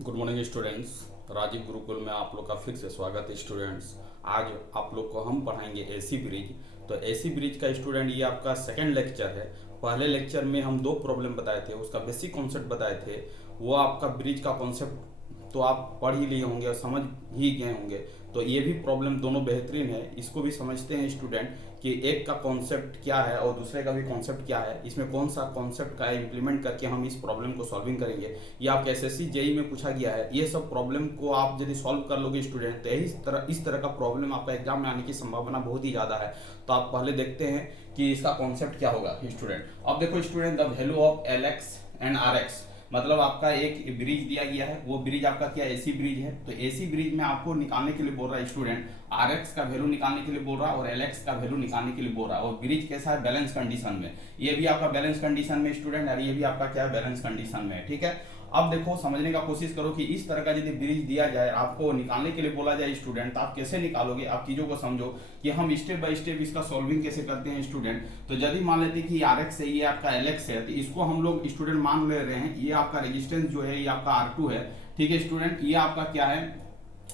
Good morning students. Rajiv Gurukul में आप लोग का फिर से स्वागत है स्टूडेंट्स। आज आप लोग को हम पढ़ाएंगे एसी ब्रिज। तो एसी ब्रिज का स्टूडेंट ये आपका सेकंड लेक्चर है। पहले लेक्चर में हम दो प्रॉब्लम बताए थे, उसका बेसिक कॉन्सेप्ट बताए थे। वो आपका ब्रिज का कॉन्सेप्ट तो आप पढ़ ही लिए होंगे और समझ ही गए होंगे। तो ये भी प्रॉब्लम दोनों बेहतरीन है, इसको भी समझते हैं स्टूडेंट कि एक का कॉन्सेप्ट क्या है और दूसरे का भी कॉन्सेप्ट क्या है, इसमें कौन सा कॉन्सेप्ट का इम्प्लीमेंट करके हम इस प्रॉब्लम को सॉल्विंग करेंगे। ये आपके एसएससी जेई में पूछा गया है। ये सब प्रॉब्लम को आप यदि सॉल्व कर लोगे स्टूडेंट, तो इस तरह का प्रॉब्लम आपका एग्जाम में आने की संभावना बहुत ही ज़्यादा है। तो आप पहले देखते हैं कि इसका कॉन्सेप्ट क्या होगा स्टूडेंट। अब देखो student, the value of L X and R X, मतलब आपका एक ब्रिज दिया गया है। वो ब्रिज आपका क्या एसी ब्रिज है। तो एसी ब्रिज में आपको निकालने के लिए बोल रहा है स्टूडेंट, आर एक्स का वैल्यू निकालने के लिए बोल रहा है और एल एक्स का वैल्यू निकालने के लिए बोल रहा है। और ब्रिज कैसा है, बैलेंस कंडीशन में। ये भी आपका बैलेंस कंडीशन में स्टूडेंट, और ये भी आपका क्या है, बैलेंस कंडीशन में। ठीक है, अब देखो समझने का कोशिश करो कि इस तरह का यदि ब्रिज दिया जाए, आपको निकालने के लिए बोला जाए स्टूडेंट, तो आप कैसे निकालोगे। आप चीजों को समझो कि हम स्टेप बाय स्टेप इसका सॉल्विंग कैसे करते हैं स्टूडेंट। तो यदि मान लेते हैं कि आर एक्स है, ये आपका एल एक्स है, तो इसको हम लोग स्टूडेंट मान ले रहे हैं ये आपका रेजिस्टेंस जो है ये आपका R2 है। ठीक है स्टूडेंट, ये आपका क्या है,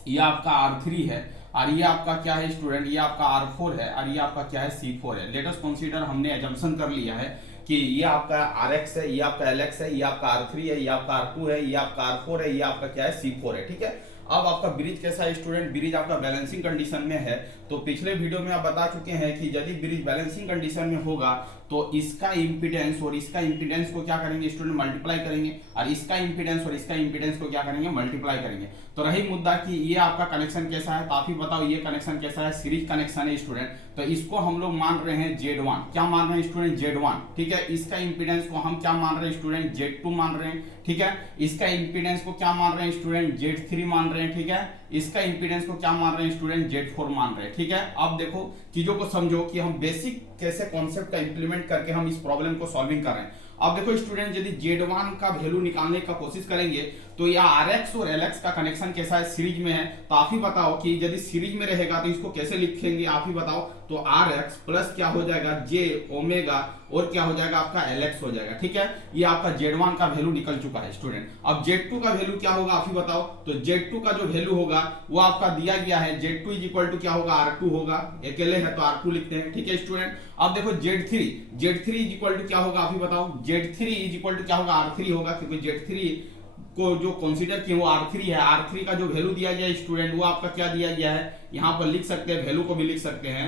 ये आपका R3 है, और ये आपका क्या है स्टूडेंट, ये आपका R4 है, और ये आपका क्या है C4 है। लेट अस कंसीडर, हमने एजम्पशन कर लिया है कि ये आपका RX है, ये आपका LX है, ये आपका R3 है, ये आपका R2 है, ये आपका R4 है, ये आपका क्या है C4 है। ठीक है, अब आपका ब्रिज कैसा है स्टूडेंट, ब्रिज आपका बैलेंसिंग कंडीशन में है। तो पिछले वीडियो में आप बता चुके हैं कि यदि ब्रिज बैलेंसिंग कंडीशन में होगा तो इसका इंपीडेंस और इसका इंपीडेंस को क्या करेंगे स्टूडेंट, मल्टीप्लाई करेंगे, और इसका इंपीडेंस और इसका इंपीडेंस को क्या करेंगे, मल्टीप्लाई करेंगे। तो रही मुद्दा कि ये आपका कनेक्शन कैसा है, तो आप ही बताओ ये कनेक्शन कैसा है, सीरीज कनेक्शन है स्टूडेंट। तो इसको हम लोग मान रहे हैं Z1, क्या मान रहे हैं स्टूडेंट, Z1। ठीक है, इसका इंपीडेंस को हम क्या मान रहे हैं स्टूडेंट, Z2 मान रहे हैं। ठीक है, इसका इंपीडेंस को क्या मान रहे हैं स्टूडेंट, Z3 मान रहे हैं। ठीक है, इसका इंपीडेंस को क्या मान रहे हैं स्टूडेंट, Z4 मान रहे हैं। ठीक है, अब देखो चीजों को समझो कि हम बेसिक कैसे कॉन्सेप्ट का इंप्लीमेंट करके हम इस प्रॉब्लम को सॉल्विंग कर रहे हैं। अब देखो स्टूडेंट, यदि Z1 का वैल्यू निकालने का कोशिश करेंगे तो या RX और LX का कनेक्शन कैसा है, सीरीज में है। तो आप ही बताओ कि यदि सीरीज में रहेगा तो इसको कैसे लिखेंगे, आप ही बताओ। तो RX प्लस क्या हो जाएगा, J ओमेगा, और क्या हो जाएगा आपका LX हो जाएगा। ठीक है, ये आपका Z1 का वैल्यू निकल चुका है स्टूडेंट। अब Z2 का वैल्यू क्या होगा, आप ही बताओ। तो Z2 का जो वैल्यू होगा वो आपका दिया गया है, Z2 इज इक्वल टू क्या होगा, R2 होगा। अकेले है तो R2 लिखते हैं। ठीक है स्टूडेंट, अब देखो Z3 इज इक्वल टू क्या होगा, आप ही बताओ। Z3 इज इक्वल टू क्या होगा, R3 होगा, क्योंकि Z3 को जो कंसीडर किए वो R3 है। R3 का जो वैल्यू दिया गया है स्टूडेंट, वो आपका क्या दिया गया है, यहाँ पर लिख सकते हैं, वैल्यू को भी लिख सकते हैं,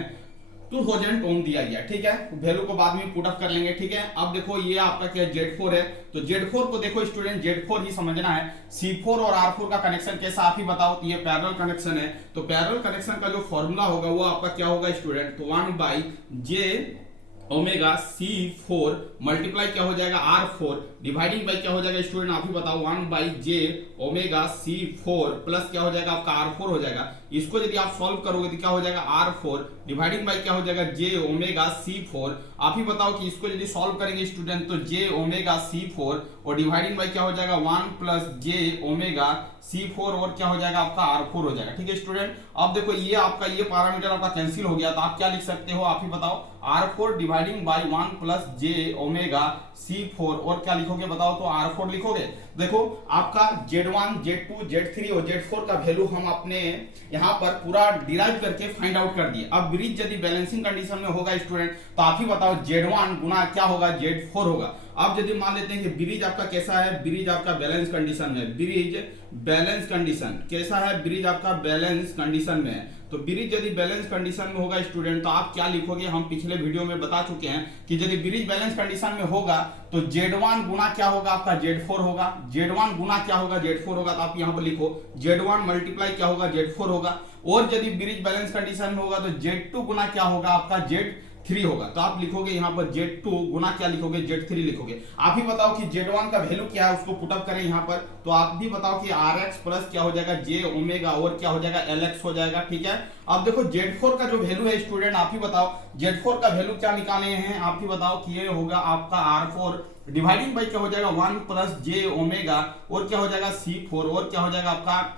2000 ओम दिया गया। ठीक है, वैल्यू को बाद में पुट अप कर लेंगे। ठीक है, अब देखो ये आपका क्या Z4 है। तो Z4 को देखो स्टूडेंट, Z4 ही समझना है। C4 और R4 का कनेक्शन कैसा, आप ही बताओ। तो ये पैरेलल कनेक्शन है। तो पैरेलल कनेक्शन का जो फॉर्मूला होगा वो आपका क्या होगा स्टूडेंट, तो 1/J ओमेगा C4 मल्टीप्लाई क्या हो जाएगा, R4 डिवाइडिंग बाई क्या हो जाएगा स्टूडेंट, आप ही बताओ। 1/J ओमेगा C4 प्लस क्या हो जाएगा आपका R4 हो जाएगा। इसको यदि आप सॉल्व करोगे तो क्या हो जाएगा, R4 डिवाइडिंग बाई क्या हो जाएगा, J ओमेगा C4। आप ही बताओ कि इसको यदि सॉल्व करेंगे स्टूडेंट तो J ओमेगा C4 और डिवाइडिंग बाई क्या हो जाएगा, 1 प्लस J ओमेगा C4 और क्या हो जाएगा आपका R4 हो जाएगा। ठीक है स्टूडेंट, अब देखो ये आपका ये पैरामीटर आपका कैंसिल हो गया, तो आप क्या लिख सकते हो, आप ही बताओ। R4 dividing by 1 plus J omega C4 और क्या लिखोगे बताओ, तो R4 लिखोगे। देखो आपका Z1 Z2 Z3 और Z4 का वैल्यू हम अपने यहाँ पर पूरा डिराइव करके फाइंड आउट कर दिए। अब ब्रिज यदि बैलेंसिंग कंडीशन में होगा स्टूडेंट, तो आप ही बताओ Z1 गुना क्या होगा, Z4 होगा। अब यदि मान लेते हैं कि ब्रिज आपका कैसा है, ब्रिज आपका बैलेंस कंडीशन में, ब्रिज बैलेंस कंडीशन कैसा है, ब्रिज आपका बैलेंस कंडीशन में है। तो ब्रिज यदि बैलेंस कंडीशन में होगा स्टूडेंट, तो आप क्या लिखोगे, हम पिछले वीडियो में बता चुके हैं कि यदि ब्रिज बैलेंस कंडीशन में होगा तो Z1 गुना क्या होगा आपका, Z4 होगा। Z1 गुना क्या होगा, Z4 होगा। तो आप यहाँ पर लिखो Z1 मल्टीप्लाई क्या होगा, Z4 होगा। और यदि ब्रिज बैलेंस कंडीशन में होगा तो Z2 गुना क्या होगा आपका, Z3 होगा। तो आप लिखोगे यहाँ पर Z2 गुना क्या लिखोगे, Z3 लिखोगे। आप ही बताओ कि Z1 का वैल्यू क्या है, उसको पुटअप करें यहाँ पर। तो आप भी बताओ कि RX प्लस क्या हो जाएगा, J ओमेगा और क्या हो जाएगा, LX हो जाएगा। ठीक है, अब देखो Z4 का जो वैल्यू है स्टूडेंट, आप ही बताओ Z4 का वैल्यू क्या निकाले हैं, आप ही बताओ कि ये होगा आपका R4 डिवाइडिंग बाई क्या हो जाएगा, 1 प्लस J ओमेगा और क्या हो जाएगा C4 और क्या हो जाएगा आपका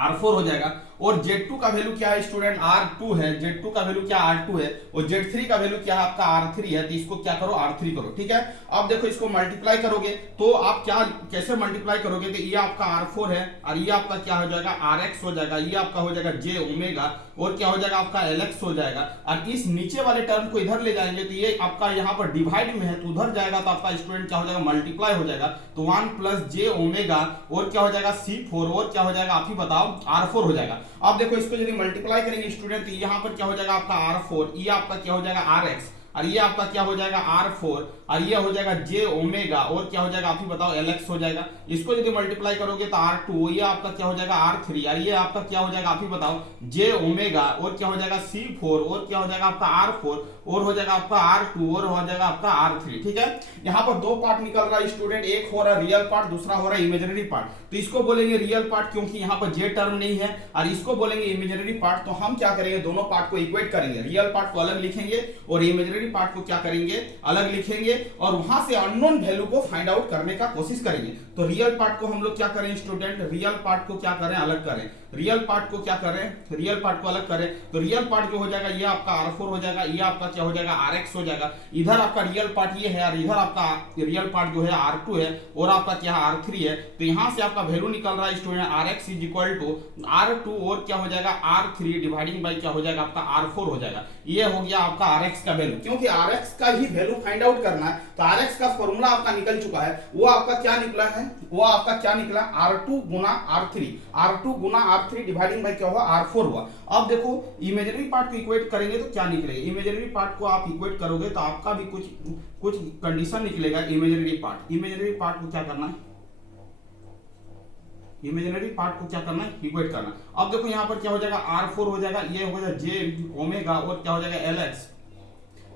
R4 हो जाएगा। और Z2 का वैल्यू क्या है स्टूडेंट, R2 है। Z2 का वैल्यू क्या R2 है और Z3 का वैल्यू क्या है आपका R3 है। तो इसको क्या करो R3 करो, ठीक है। अब देखो इसको मल्टीप्लाई करोगे तो आप क्या कैसे मल्टीप्लाई करोगे, तो ये आपका R4 है और ये आपका क्या हो जाएगा RX हो जाएगा, ये आपका हो जाएगा J ओमेगा और क्या हो जाएगा आपका LX हो जाएगा। और इस नीचे वाले टर्म को इधर ले जाएंगे तो ये आपका यहाँ पर डिवाइड में है तो उधर जाएगा तो आपका स्टूडेंट क्या हो जाएगा मल्टीप्लाई हो जाएगा। तो 1 प्लस J ओमेगा और क्या हो जाएगा C4 और क्या हो जाएगा आप ही बताओ R4 हो जाएगा। अब देखो इसको यदि मल्टीप्लाई करेंगे स्टूडेंट तो यहाँ पर क्या हो जाएगा आपका R4, ये आपका क्या हो जाएगा RX और ये आपका क्या हो जाएगा R4 और ये हो जाएगा J ओमेगा और क्या हो जाएगा आप ही बताओ LX हो जाएगा। इसको यदि मल्टीप्लाई करोगे तो R2, ये आपका क्या हो जाएगा R3 और ये आपका क्या हो जाएगा आप ही बताओ J ओमेगा और क्या हो जाएगा C4 और क्या हो जाएगा आपका R4 और हो जाएगा आपका R2 और हो जाएगा आपका R3, ठीक है। यहाँ पर दो पार्ट निकल रहा है स्टूडेंट, एक हो रहा है रियल पार्ट, दूसरा हो रहा है इमेजिनरी पार्ट। तो इसको बोलेंगे रियल पार्ट क्योंकि यहाँ पर J टर्म नहीं है और इसको बोलेंगे इमेजिनरी पार्ट। तो हम क्या करेंगे, दोनों पार्ट को इक्वेट करेंगे, रियल पार्ट को अलग लिखेंगे और इमेजिनरी पार्ट को क्या करेंगे अलग लिखेंगे और वहां से अननोन वैल्यू को फाइंड आउट करने का कोशिश करेंगे। तो रियल पार्ट को हम लोग क्या करें स्टूडेंट, रियल पार्ट को क्या करें अलग करें, रियल पार्ट को क्या करें रियल पार्ट को अलग करें। तो रियल पार्ट जो हो जाएगा ये आपका R4 हो जाएगा, ये आपका क्या हो जाएगा RX हो जाएगा। इधर आपका रियल पार्ट ये है और इधर आपका रियल पार्ट जो है R2 है और आपका क्या R3 है। तो यहां से आपका वैल्यू निकल रहा है student RX is equal to R2 और क्या हो जाएगा R3 डिवाइडिंग बाई क्या हो जाएगा आपका R4 हो जाएगा। ये हो गया आपका RX का वैल्यू, क्योंकि RX का ही वैल्यू फाइंड आउट करना है। तो RX का फॉर्मूला आपका निकल चुका है, वो आपका क्या निकला है, वो आपका क्या निकला R2 Guna R3, R2 Guna R3 dividing by क्या हुआ R4 हुआ। अब देखो इमेजिनरी पार्ट को इक्वेट करेंगे तो क्या निकलेगा, इमेजिनरी पार्ट को आप इक्वेट करोगे तो आपका भी कुछ कंडीशन निकलेगा। इमेजिनरी पार्ट को क्या करना है, इमेजिनरी पार्ट को क्या करना है इक्वेट करना। अब देखो यहाँ पर क्या हो जाएगा R4 हो जाएगा, ये हो जाएगा J ओमेगा और क्या हो जाएगा LX,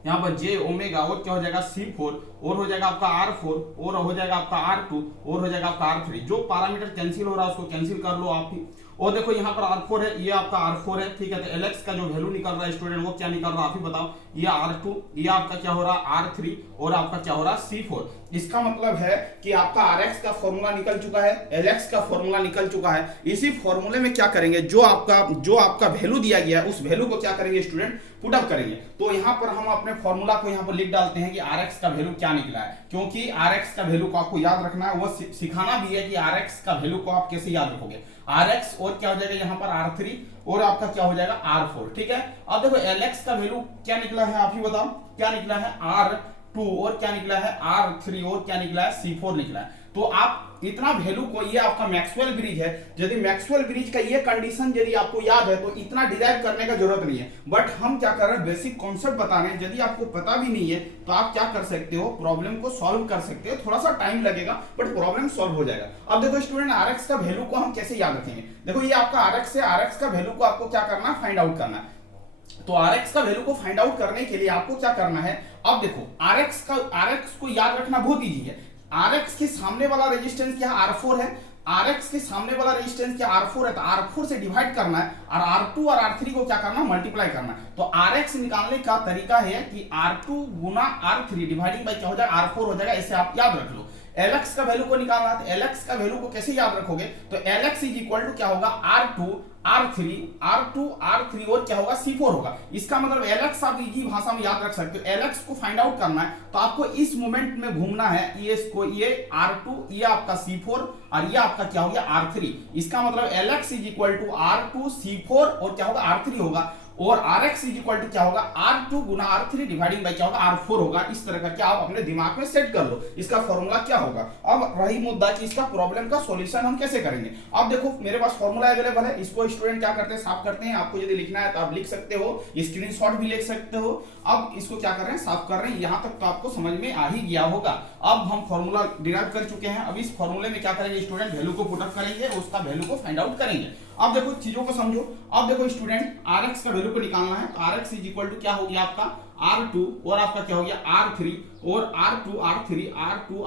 यहाँ पर J ओमेगा और क्या हो जाएगा C4 और हो जाएगा आपका R4 और हो जाएगा आपका R2 और हो जाएगा आपका R3। जो पैरामीटर कैंसिल हो रहा है उसको कैंसिल कर लो आप ही। और देखो यहाँ पर R4 है, ये आपका R4 है, ठीक है। तो LX का जो वैल्यू निकल रहा है स्टूडेंट वो क्या निकल रहा है आप ही बताओ, ये R2, ये आपका क्या हो रहा है R3 और आपका क्या हो रहा है C4। इसका मतलब है कि आपका RX का फॉर्मूला निकल चुका है, LX का फॉर्मूला निकल चुका है। इसी फॉर्मूले में क्या करेंगे, जो आपका वैल्यू दिया गया है उस वैल्यू को क्या करेंगे स्टूडेंट पुट अप करेंगे। तो यहाँ पर हम अपने फॉर्मूला को यहाँ पर लिख डालते हैं कि RX का वैल्यू क्या निकला है, क्योंकि RX का वैल्यू को आपको याद रखना है, वो सिखाना भी है कि RX का वैल्यू को आप कैसे याद रखोगे। RX और क्या हो जाएगा यहाँ पर R3 और आपका क्या हो जाएगा R4, ठीक है। अब देखो LX का वैल्यू क्या निकला है आप ही बताओ, क्या निकला है R2 और क्या निकला है R3 और क्या निकला है C4 निकला है। तो आप इतना वैल्यू को, ये आपका मैक्सवेल ब्रिज है, यदि मैक्सवेल ब्रिज का ये कंडीशन यदि आपको याद है तो इतना डिराइव करने का जरूरत नहीं है। बट हम क्या कर रहे हैं, बेसिक कॉन्सेप्ट बता रहे हैं। यदि आपको पता भी नहीं है तो आप क्या कर सकते हो, प्रॉब्लम को सॉल्व कर सकते हो। थोड़ा सा टाइम लगेगा बट प्रॉब्लम सॉल्व हो जाएगा। अब देखो स्टूडेंट RX का वैल्यू को हम कैसे याद रखेंगे, देखो ये आपका RX है, RX का वैल्यू को आपको क्या करना है फाइंड आउट करना है। तो RX का वैल्यू को फाइंड आउट करने के लिए आपको क्या करना है, अब देखो RX को याद रखना बहुत ईजी है। RX के सामने वाला रेजिस्टेंस क्या R4 है, RX के सामने वाला रेजिस्टेंस क्या R4 है, तो R4 से डिवाइड करना है और R2 और R3 को क्या करना है मल्टीप्लाई करना है। तो RX निकालने का तरीका है कि R2 Guna R3 dividing by क्या हो जाएगा R4 हो जाएगा। इसे आप याद रख लो। LX का वैल्यू को निकालना है, तो LX का वैल्यू को कैसे याद रखोगे, तो LX इज इक्वल टू क्या होगा R2 R3 और क्या होगा C4 होगा। इसका मतलब LX आप इजी भाषा में याद रख सकते हो। LX को फाइंड आउट करना है तो आपको इस मोमेंट में घूमना है, ये R2, ये आपका C4 और ये आपका क्या हो गया R3। इसका मतलब LX is equal to R2 C4 और क्या होगा R3 होगा और RX इज इक्वल टू क्या होगा R2 Guna R3 dividing by क्या होगा R4 होगा। इस तरह करके आप अपने दिमाग में सेट कर लो इसका फॉर्मूला क्या होगा। अब रही मुद्दा कि इसका प्रॉब्लम का सॉल्यूशन हम कैसे करेंगे। अब देखो मेरे पास फॉर्मूला अवेलेबल है, इसको स्टूडेंट क्या करते हैं साफ करते हैं। आपको यदि लिखना है तो आप लिख सकते हो, स्क्रीनशॉट भी ले सकते हो। अब इसको क्या कर रहे हैं साफ कर रहे हैं, यहां तक तो आपको समझ में आ ही गया होगा। अब हम फॉर्मूला डिराइव कर चुके हैं, अब इस फॉर्मूले में क्या करेंगे स्टूडेंट, वैल्यू को पुट अप करेंगे और उसका वैल्यू को फाइंड आउट करेंगे। अब देखो चीजों को समझो। अब देखो स्टूडेंट RX का वैल्यू को निकालना है, तो RX इज इक्वल टू क्या हो गया आपका R2 और आपका क्या हो गया R3 और R2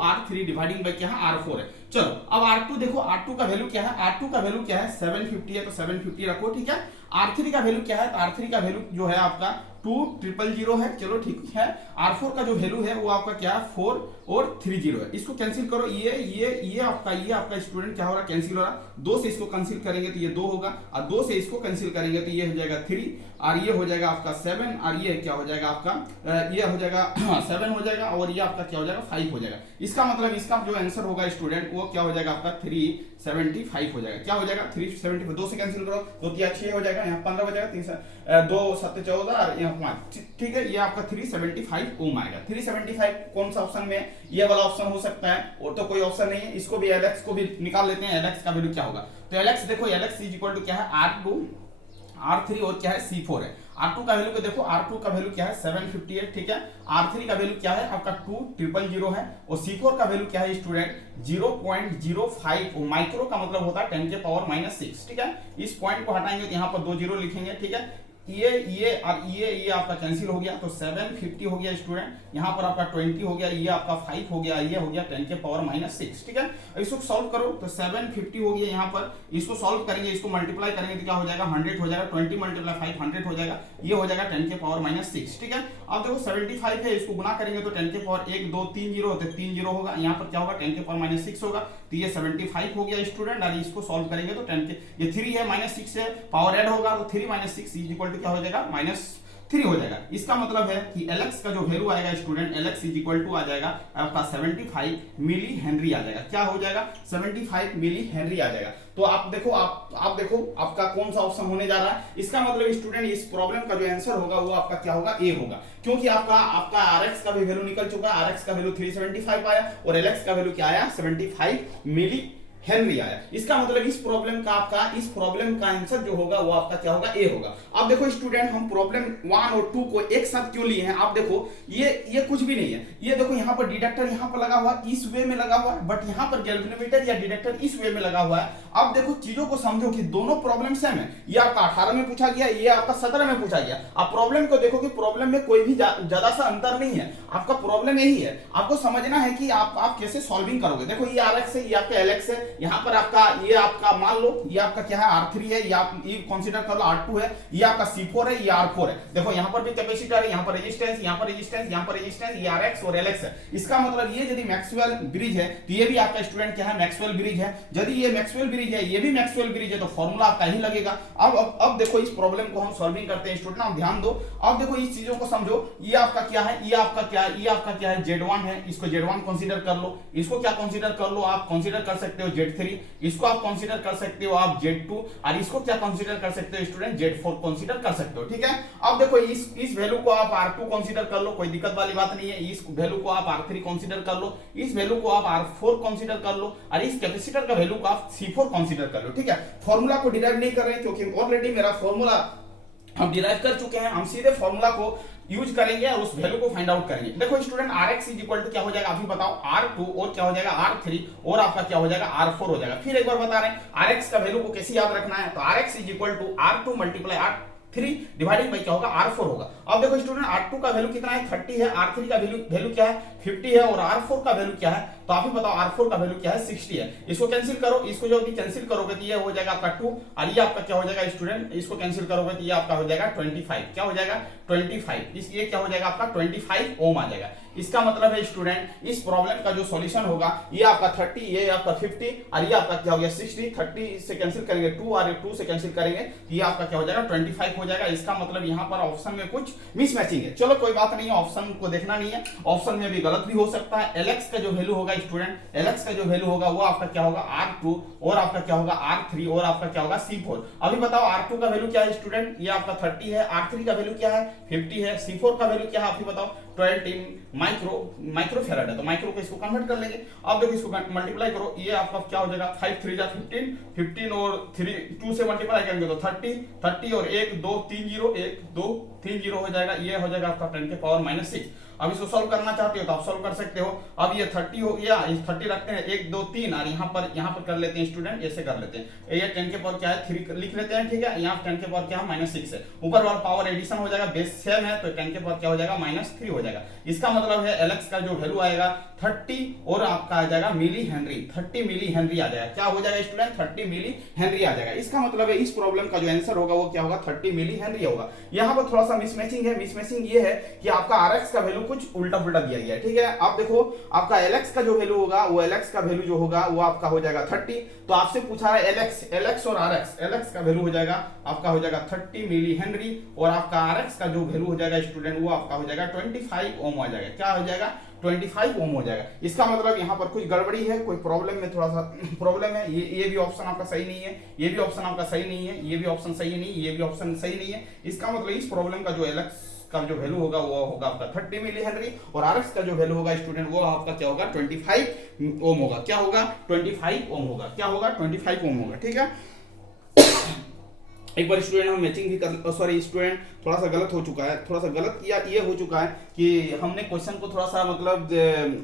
R3 डिवाइडिंग बाई क्या है R4 है। चलो अब R2 देखो, R2 का वैल्यू क्या है, R2 का वैल्यू क्या है 750 है तो 750 रखो, ठीक है। R3 का वैल्यू क्या है, तो R3 का वैल्यू जो है आपका 2000 है, चलो ठीक है। R4 का जो वैल्यू है वो आपका क्या है 4 और 30 है। इसको कैंसिल करो, ये आपका स्टूडेंट क्या हो रहा है, कैंसिल हो रहा है। 2 से इसको कैंसिल करेंगे तो ये 2 होगा, और 2 से इसको कैंसिल करेंगे तो ये हो जाएगा 3, और ये हो जाएगा आपका 7, और ये क्या हो जाएगा आपका ये हो जाएगा 7 हो जाएगा, और ये आपका क्या हो जाएगा 5 हो जाएगा। इसका मतलब इसका जो आंसर होगा स्टूडेंट वो क्या हो जाएगा आपका 375 हो जाएगा। क्या हो जाएगा 375, 2 से कैंसिल करो, 2 3 6 हो जाएगा, यहाँ 15 हो जाएगा, 2 7 14 और यहाँ 5, ठीक है। ये आपका 375 ओम आएगा। 375 कौन सा ऑप्शन में, ये वाला ऑप्शन हो सकता है, और तो कोई ऑप्शन नहीं है। इसको भी एलएक्स को भी निकाल लेते हैं, एलएक्स का वैल्यू क्या होगा। तो एलएक्स देखो, एलएक्स इज इक्वल टू क्या है R2 R3 और क्या है C4 है। R2 का वैल्यू को देखो, R2 का वैल्यू क्या है 758, ठीक है। R3 का वैल्यू क्या है आपका 2000 है, और C4 का वैल्यू क्या है स्टूडेंट 0.05 माइक्रो का मतलब होता है 10 के पावर -6, ठीक है। इस पॉइंट को हटाएंगे तो यहाँ पर 2 जीरो लिखेंगे, ठीक है। ये और ये आपका कैंसिल हो गया, तो 750 हो गया स्टूडेंट, यहाँ पर आपका 20 हो गया, ये आपका 5 हो गया, ये हो गया 10 के पावर -6, ठीक है। इसको सॉल्व करो तो 750 हो गया यहाँ पर, इसको सॉल्व करेंगे, इसको मल्टीप्लाई करेंगे तो क्या हो जाएगा 100 हो जाएगा, 20 × 5 100 हो जाएगा, ये हो जाएगा 10 के पावर -6, ठीक है। अब देखो 75 है, इसको गुना करेंगे तो 10 के पावर 1 2 3 0 होते 3 0 होगा, यहाँ पर क्या होगा 10 के पावर -6 होगा, तो ये 75 हो गया स्टूडेंट। और इसको सॉल्व करेंगे तो 10 के ये 3 है -6 से पावर ऐड होगा, तो 3 - 6 इज इक्वल टू क्या हो जाएगा -3 हो जाएगा। इसका मतलब है कि Lx का जो वैल्यू आएगा student, Lx is equal to आ जाएगा आपका 75 मिली हेनरी आ जाएगा। क्या हो जाएगा 75 मिली हेनरी आ जाएगा। तो आप देखो आपका कौन सा ऑप्शन होने जा रहा है। इसका मतलब स्टूडेंट इस प्रॉब्लम का जो आंसर होगा वो आपका क्या होगा ए होगा, क्योंकि आपका Rx का भी वैल्यू निकल चुका है। Rx का वैल्यू 375 आया और Lx का वैल्यू क्या आया 75 मिली हेनरी आया। इसका मतलब इस प्रॉब्लम का आंसर जो होगा वो आपका क्या होगा ए होगा। अब देखो स्टूडेंट, हम प्रॉब्लम 1 और 2 को एक साथ क्यों लिए हैं। आप देखो ये कुछ भी नहीं है, ये देखो यहाँ पर डिटेक्टर यहाँ पर लगा हुआ इस वे में लगा हुआ है, बट यहाँ पर गैल्वेनोमीटर या डिटेक्टर इस वे में लगा हुआ है। अब देखो चीजों को समझो कि दोनों प्रॉब्लम सेम है। ये आपका 18 में पूछा गया, ये आपका 17 में पूछा गया। आप प्रॉब्लम को देखो कि प्रॉब्लम में कोई भी ज्यादा सा अंतर नहीं है, आपका प्रॉब्लम यही है। आपको समझना है कि आप कैसे सॉल्विंग करोगे। देखो ये Rx है, ये आपका Lx है, यहाँ पर ये आपका मान लो ये आपका क्या है R3 है, ये कंसीडर कर लो R2 है, ये आपका C4 है, ये R4 है। देखो यहाँ पर भी कैपेसिटर है, यहाँ पर रेजिस्टेंस, यहाँ पर रेजिस्टेंस, यहाँ पर रेजिस्टेंस, ये Rx और Lx है। इसका मतलब ये यदि मैक्सवेल ब्रिज है तो ये भी आपका स्टूडेंट क्या है मैक्सवेल ब्रिज है। यदि ये मैक्सवेल ब्रिज है, ये भी मैक्सवेल ब्रिज है, तो फॉर्मूला आपका ही लगेगा। अब देखो इस प्रॉब्लम को हम सॉल्विंग करते हैं स्टूडेंट, आप ध्यान दो। अब देखो इस चीजों को समझो, ये आपका क्या है, ये आपका क्या है Z1 है, इसको Z1 कंसीडर कर लो। इसको क्या कंसीडर कर लो, आप कंसीडर कर सकते हो Z3, इसको आप कंसीडर कर सकते हो आप Z2, और इसको क्या कंसीडर कर सकते हो स्टूडेंट Z4 कंसीडर कर सकते हो, ठीक है। अब देखो इस वैल्यू को आप R2 कंसीडर कर लो, कोई दिक्कत वाली बात नहीं है। इस वैल्यू को आप R3 कंसीडर कर लो, इस वैल्यू को आप R4 कंसीडर कर लो, और इस कैपेसिटर का वैल्यू को आप C4 कंसीडर कर लो, ठीक है। फॉर्मूला को डिराइव नहीं कर रहे हैं क्योंकि ऑलरेडी मेरा फॉर्मूला हम डिराइव कर चुके हैं। हम सीधे फॉर्मूला को यूज करेंगे और उस वैल्यू को फाइंड आउट करेंगे। देखो student Rx is equal to क्या हो जाएगा, आप ही बताओ R2 और क्या हो जाएगा R3 और आपका क्या हो जाएगा R4 हो जाएगा। फिर एक बार बता रहे हैं Rx का वैल्यू को कैसे याद रखना है। तो Rx is equal to R2 multiply R3 divided by क्या होगा R4 होगा। अब देखो स्टूडेंट R2 का वैल्यू कितना है 30 है, R3 का वैल्यू क्या है 50 है, और R4 का वैल्यू क्या है, तो आप ही बताओ R4 का वैल्यू क्या है 60 है। इसको कैंसिल करो, इसको जो भी कैंसिल करोगे तो ये हो जाएगा आपका 2, और ये आपका क्या हो जाएगा स्टूडेंट, इसको कैंसिल करोगे तो ये आपका हो जाएगा 25। क्या हो जाएगा 25, ये क्या हो जाएगा आपका 25 ओम आ जाएगा। इसका मतलब है स्टूडेंट इस प्रॉब्लम का जो सॉल्यूशन होगा ये आपका 30, ये आपका 50, और ये आपका क्या हो गया 60। 30 से कैंसिल करेंगे 2, और 2 से कैंसिल करेंगे ये आपका क्या हो जाएगा 25 हो जाएगा। इसका मतलब यहाँ पर ऑप्शन में कुछ मिसमैचिंग है। चलो कोई बात नहीं है, ऑप्शन को देखना नहीं है, ऑप्शन में भी गलत भी हो सकता है। Lx का जो वैल्यू होगा स्टूडेंट, Lx का जो वैल्यू होगा वो आपका क्या होगा R2 और आपका क्या होगा R3 और आपका क्या होगा C4। अभी बताओ R2 का वैल्यू क्या है स्टूडेंट, ये आपका 30 है, R3 का वैल्यू क्या है 50 है, C4 का वैल्यू क्या है आप ही बताओ 20 माइक्रोफैराड है, तो माइक्रो को इसको कन्वर्ट कर लेंगे। अब देखो इसको मल्टीप्लाई करो, ये आपका क्या हो जाएगा 5 3 जा 15 और 2 से मल्टीप्लाई करेंगे तो 30 और 1 2 3 0 1 2 3 0 हो जाएगा, ये हो जाएगा आपका 10 के पावर -6। अब इसको सॉल्व करना चाहते हो तो आप सॉल्व कर सकते हो। अब ये 30 हो गया, इस 30 रखते हैं 1 2 3 और यहाँ पर कर लेते हैं स्टूडेंट, ऐसे कर लेते हैं। ये 10 के पावर क्या है 3 लिख लेते हैं, ठीक है। यहाँ 10 के पावर क्या है -6 है, ऊपर वाला पावर एडिशन हो जाएगा, बेस सेम है तो 10 के पावर क्या हो जाएगा -3 हो जाएगा। इसका मतलब है LX का जो वैल्यू आएगा 30 और आपका आ जाएगा मिली हेनरी, 30 मिली हेनरी आ जाएगा। क्या हो जाएगा स्टूडेंट 30 मिली हेनरी आ जाएगा। इसका मतलब है इस प्रॉब्लम का जो आंसर होगा वो क्या होगा 30 मिली हेनरी होगा। यहाँ पर थोड़ा सा मिसमैचिंग है। मिसमैचिंग ये है कि आपका RX का वैल्यू कुछ उल्टा पुल्टा दिया गया है, ठीक है। आप देखो आपका LX का जो वैल्यू होगा वो LX का वैल्यू जो होगा वो आपका हो जाएगा 30। तो आपसे पूछा है LX और RX, LX का वैल्यू हो जाएगा आपका हो जाएगा 30 मिली हेनरी और आपका RX का जो वैल्यू हो जाएगा स्टूडेंट वो आपका हो जाएगा 25 ओम हो जाएगा। क्या हो जाएगा 25 ओम हो जाएगा। इसका मतलब यहाँ पर कुछ गड़बड़ी है, कोई प्रॉब्लम में थोड़ा सा प्रॉब्लम है। ये भी ऑप्शन आपका सही नहीं है, ये भी ऑप्शन आपका सही नहीं है, ये भी ऑप्शन सही नहीं, ये भी ऑप्शन सही नहीं है। इसका मतलब इस प्रॉब्लम का जो LX का जो वैल्यू होगा वो होगा आपका 30 मिली हेनरी और RX का जो वैल्यू होगा स्टूडेंट वो आपका क्या होगा 25 ओम होगा। क्या होगा 25 ओम होगा। क्या होगा 25 ओम होगा, ठीक है। एक बार स्टूडेंट हम मैचिंग भी कर, सॉरी स्टूडेंट थोड़ा सा गलत हो चुका है, थोड़ा सा गलत किया ये हो चुका है कि हमने क्वेश्चन को थोड़ा सा मतलब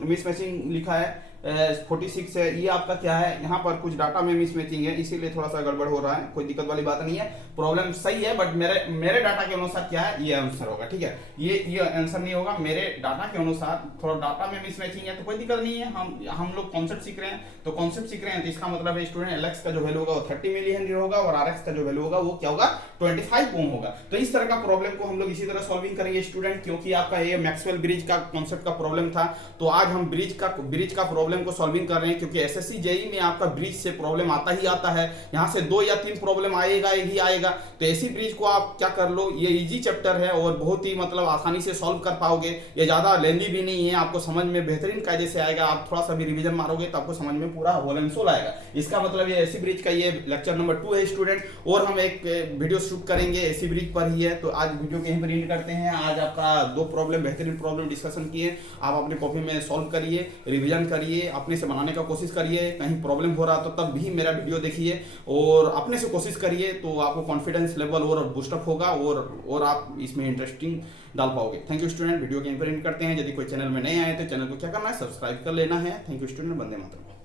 मिसमैचिंग लिखा है। 46 है, ये आपका क्या है यहाँ पर कुछ डाटा में मिसमैचिंग है इसीलिए थोड़ा सा गड़बड़ हो रहा है। कोई दिक्कत वाली बात नहीं है, प्रॉब्लम सही है बट मेरे डाटा के अनुसार क्या है ये आंसर होगा, ठीक है। ये आंसर नहीं होगा, मेरे डाटा के अनुसार थोड़ा डाटा में मिसमैचिंग है तो कोई दिक्कत नहीं है। हम लोग कॉन्सेप्ट सीख रहे हैं तो कॉन्सेप्ट सीख रहे हैं तो इसका मतलब है स्टूडेंट LX का जो वैल्यू होगा वो 30 मिली हेनरी होगा और RX का जो वैल्यू होगा वो क्या होगा 25 ओम होगा। तो इस तरह का प्रॉब्लम को हम लोग इसी तरह सॉल्विंग करेंगे स्टूडेंट, क्योंकि आपका ये मैक्सवेल ब्रिज का कॉन्सेप्ट का प्रॉब्लम था तो आज हम ब्रिज का प्रॉब्लम को सॉल्विंग कर रहे हैं। क्योंकि SSC JEE में आपका ब्रिज से प्रॉब्लम आता ही आता है, यहाँ से 2 या 3 प्रॉब्लम आएगा ही आएगा। तो ऐसी ब्रिज को आप क्या कर लो, ये इजी चैप्टर है और बहुत ही मतलब आसानी से सॉल्व कर पाओगे। ये ज्यादा लेंदी भी नहीं है, आपको समझ में बेहतरीन कायदे से आएगा। आप थोड़ा सा भी रिवीजन मारोगे तो आपको समझ में पूरा होल एंड सोल आएगा। इसका मतलब ये ऐसी ब्रिज का ये लेक्चर नंबर 2 है स्टूडेंट और हम एक वीडियो शूट करेंगे ऐसी ब्रिज पर ही है। तो आज वीडियो के यहीं पर एंड करते हैं। आज आपका 2 प्रॉब्लम बेहतरीन प्रॉब्लम डिस्कशन किए, आप अपने कॉपी में सॉल्व करिए, रिविजन करिए, अपने से बनाने का कोशिश करिए। कहीं प्रॉब्लम हो रहा तो तब भी मेरा वीडियो देखिए और अपने से कोशिश करिए तो आपको कॉन्फिडेंस लेवल और बूस्टअप होगा और आप इसमें इंटरेस्टिंग डाल पाओगे। थैंक यू स्टूडेंट, वीडियो के यहीं पर एंड करते हैं। यदि कोई चैनल में नए आए तो चैनल को क्या करना है सब्सक्राइब कर लेना है। Thank you student, Vande Mataram.